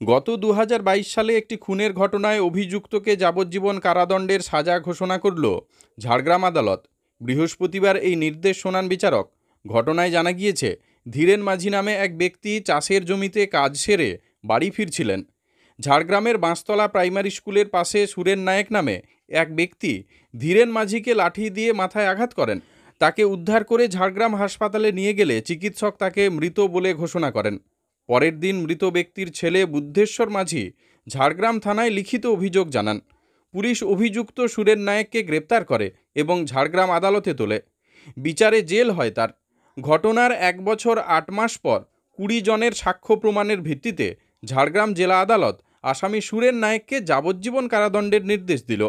গত ২০২২ সালে একটি খুনের ঘটনায় অভিযুক্তকে যাবজ্জীবন কারাদণ্ডের সাজা ঘোষণা করল ঝাড়গ্রাম আদালত। বৃহস্পতিবার এই নির্দেশ শোনান বিচারক। ঘটনায় জানা গিয়েছে, ধীরেন মাঝি নামে এক ব্যক্তি চাষের জমিতে কাজ সেরে বাড়ি ফিরছিলেন। ঝাড়গ্রামের বাঁশতলা প্রাইমারি স্কুলের পাশে সুরেন নায়েক নামে এক ব্যক্তি ধীরেন মাঝিকে লাঠি দিয়ে মাথায় আঘাত করেন। তাকে উদ্ধার করে ঝাড়গ্রাম হাসপাতালে নিয়ে গেলে চিকিৎসক তাকে মৃত বলে ঘোষণা করেন। পরের দিন মৃত ব্যক্তির ছেলে বুদ্ধেশ্বর মাঝি ঝাড়গ্রাম থানায় লিখিত অভিযোগ জানান। পুলিশ অভিযুক্ত সুরেন নায়েককে গ্রেপ্তার করে এবং ঝাড়গ্রাম আদালতে তোলে। বিচারে জেল হয় তার। ঘটনার 1 বছর 8 মাস পর 20 জনের সাক্ষ্য প্রমাণের ভিত্তিতে ঝাড়গ্রাম জেলা আদালত আসামি সুরেন নায়েককে যাবজ্জীবন কারাদণ্ডের নির্দেশ দিল।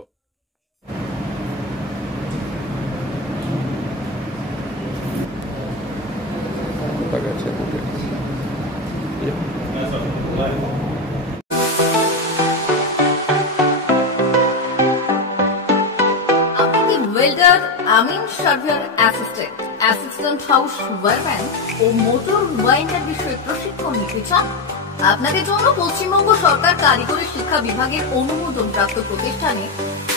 ওয়েল্ডার, আমিন surveyor assistant, assistant house wireman ও মোটর ওয়াইন্ডার বিষয়ে প্রশিক্ষণ নিতে চান? আপনাদের জন্য পশ্চিমবঙ্গ সরকার কারিগরি শিক্ষা বিভাগের অনুমোদনপ্রাপ্ত প্রতিষ্ঠানে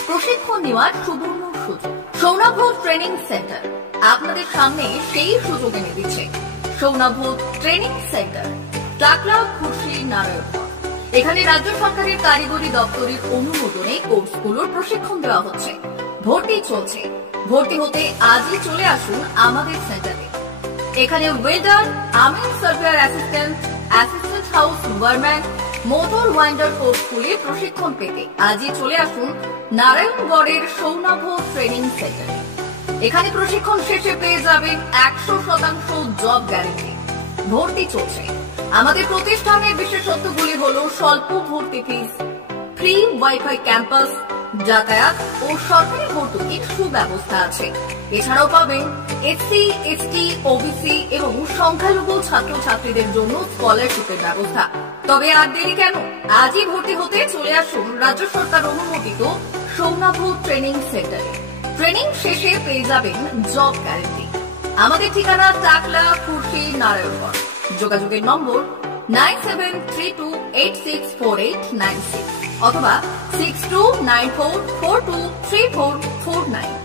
প্রশিক্ষণ নেওয়ার সুবর্ণ সুযোগ। সৌনাভ ট্রেনিং সেন্টার আপনাদের সামনে সেই সুযোগ এনে দিচ্ছে। সৌনাভ ট্রেনিং সেন্টার, টাকলা, খুশি, নারায়ণগড়। এখানে রাজ্য সরকারের কারিগরি দপ্তরের অনুমোদনে কোর্সগুলোর প্রশিক্ষণ দেওয়া হচ্ছে। ভর্তি চলছে। ভর্তি হতে আজই চলে আসুন আমাদের সেন্টারে। এখানে ওয়েল্ডার, আমিন surveyor assistant, assistant house wireman, motor winder কোর্সগুলি প্রশিক্ষণ পেতে আজই চলে আসুন নারায়ণগড়ের সৌনাভ ট্রেনিং সেন্টারে। এখানে প্রশিক্ষণ শেষে পেয়ে যাবেন 100% জব গ্যারান্টি। ভর্তি চলছে। আমাদের প্রতিষ্ঠানের বিশেষত্বগুলি হলো স্বল্প ভর্তি ফিস, ফ্রি ওয়াইফাই ক্যাম্পাস, যাতায়াত ও সরকারি ভর্তুকির সুব্যবস্থা আছে। এছাড়াও পাবেন এসসি, এসটি, ওবিসি এবং সংখ্যালঘু ছাত্রছাত্রীদের জন্য স্কলারশিপের ব্যবস্থা। তবে আর দেরি কেন? আজই ভর্তি হতে চলে আসুন রাজ্য সরকার অনুমোদিত সৌনাভ ট্রেনিং সেন্টারে। ট্রেনিং শেষে পেয়ে যাবেন জব গ্যারান্টি। আমাদের ঠিকানা টাকলা, খুশি, নারায়ণগড়। যোগাযোগের নম্বর 9732864896 অথবা 6294423449।